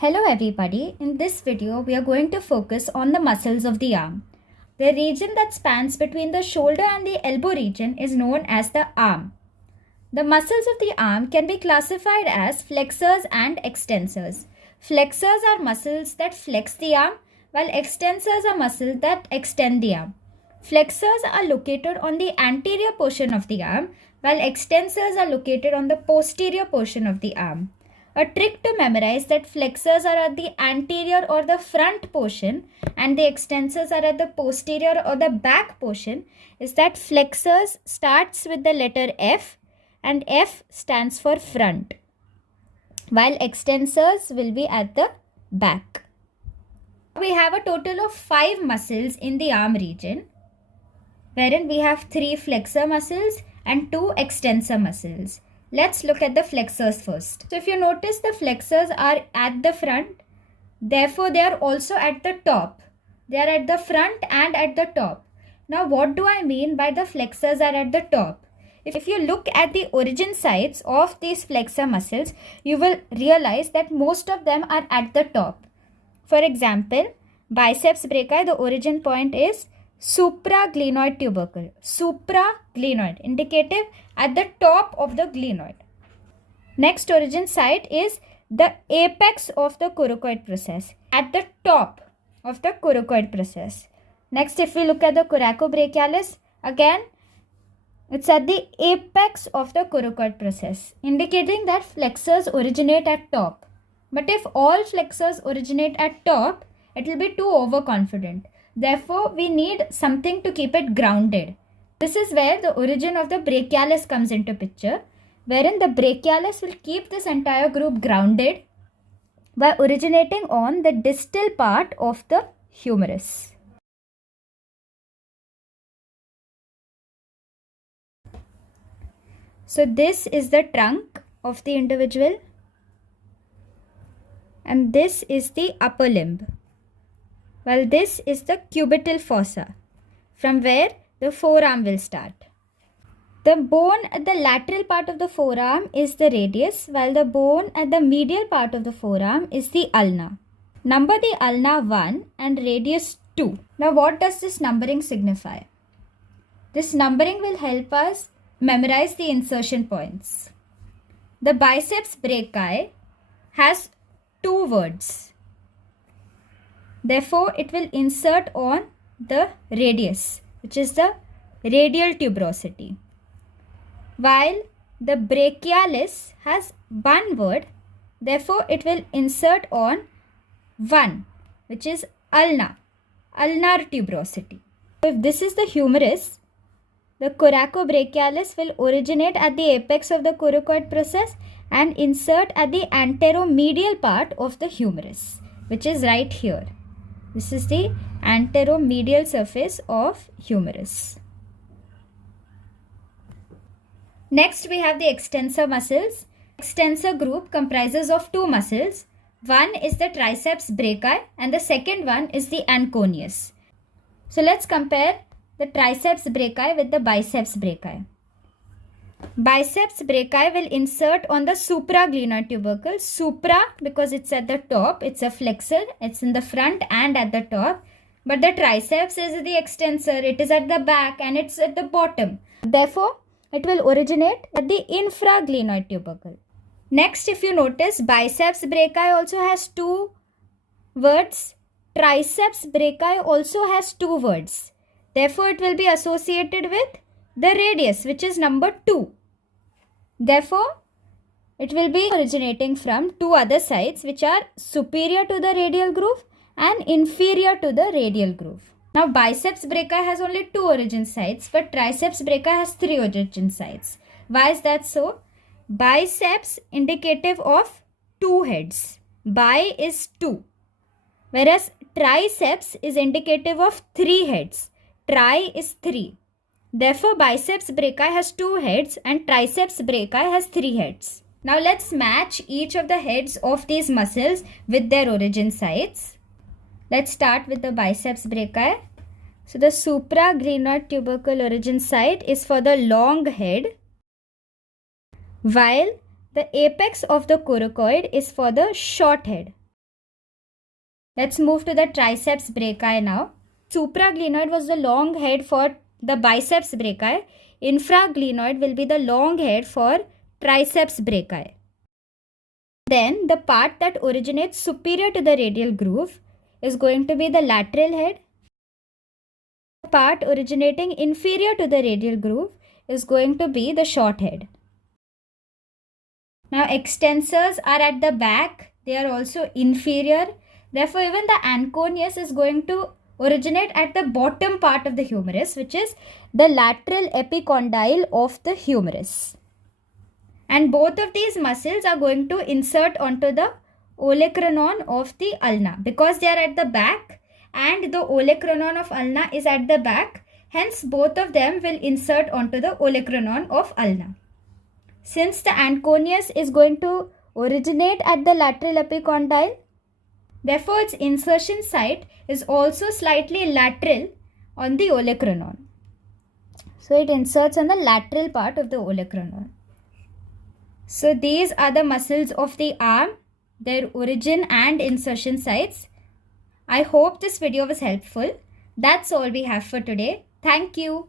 Hello everybody, in this video we are going to focus on the muscles of the arm. The region that spans between the shoulder and the elbow region is known as the arm. The muscles of the arm can be classified as flexors and extensors. Flexors are muscles that flex the arm, while extensors are muscles that extend the arm. Flexors are located on the anterior portion of the arm, while extensors are located on the posterior portion of the arm. A trick to memorize that flexors are at the anterior or the front portion and the extensors are at the posterior or the back portion is that flexors starts with the letter F and F stands for front, while extensors will be at the back. We have a total of 5 muscles in the arm region, wherein we have 3 flexor muscles and 2 extensor muscles. Let's look at the flexors first. So if you notice, the flexors are at the front, therefore they are also at the top. They are at the front and at the top. Now what do I mean by the flexors are at the top? If you look at the origin sites of these flexor muscles, you will realize that most of them are at the top. For example, biceps brachii, the origin point is supraglenoid tubercle. Supraglenoid, indicative at the top of the glenoid. Next origin site is the apex of the coracoid process, at the top of the coracoid process. Next, if we look at the coracobrachialis, again it's at the apex of the coracoid process, indicating that flexors originate at top. But if all flexors originate at top, it will be too overconfident. Therefore, we need something to keep it grounded. This is where the origin of the brachialis comes into picture, wherein the brachialis will keep this entire group grounded by originating on the distal part of the humerus. So this is the trunk of the individual and this is the upper limb. Well, this is the cubital fossa, from where the forearm will start. The bone at the lateral part of the forearm is the radius, while the bone at the medial part of the forearm is the ulna. Number the ulna 1 and radius 2. Now what does this numbering signify? This numbering will help us memorize the insertion points. The biceps brachii has 2 words. Therefore, it will insert on the radius, which is the radial tuberosity. While the brachialis has 1 word, therefore it will insert on 1, which is ulnar tuberosity. So if this is the humerus, the coracobrachialis will originate at the apex of the coracoid process and insert at the anteromedial part of the humerus, which is right here. This is the anteromedial surface of humerus. Next, we have the extensor muscles. Extensor group comprises of 2 muscles. One is the triceps brachii and the second one is the anconeus. So let's compare the triceps brachii with the biceps brachii. Biceps brachii will insert on the supraglenoid tubercle. Supra because it's at the top, it's a flexor, it's in the front and at the top. But the triceps is the extensor, it is at the back and it's at the bottom. Therefore, it will originate at the infraglenoid tubercle. Next, if you notice, biceps brachii also has 2 words. Triceps brachii also has 2 words. Therefore, it will be associated with the radius, which is number 2. Therefore, it will be originating from 2 other sides which are superior to the radial groove and inferior to the radial groove. Now, biceps brachii has only 2 origin sites, but triceps brachii has 3 origin sites. Why is that so? Biceps indicative of 2 heads. Bi is 2. Whereas triceps is indicative of 3 heads. Tri is 3. Therefore, biceps brachii has 2 heads and triceps brachii has 3 heads. Now, let's match each of the heads of these muscles with their origin sites. Let's start with the biceps brachii. So, the supraglenoid tubercle origin site is for the long head, while the apex of the coracoid is for the short head. Let's move to the triceps brachii now. Supraglenoid was the long head for the biceps brachii. Infraglenoid will be the long head for triceps brachii. Then the part that originates superior to the radial groove is going to be the lateral head. The part originating inferior to the radial groove is going to be the short head. Now extensors are at the back. They are also inferior. Therefore, even the anconeus is going to originate at the bottom part of the humerus, which is the lateral epicondyle of the humerus. And both of these muscles are going to insert onto the olecranon of the ulna. Because they are at the back and the olecranon of ulna is at the back, hence both of them will insert onto the olecranon of ulna. Since the anconeus is going to originate at the lateral epicondyle, therefore its insertion site is also slightly lateral on the olecranon. So it inserts on the lateral part of the olecranon. So these are the muscles of the arm, their origin and insertion sites. I hope this video was helpful. That's all we have for today. Thank you.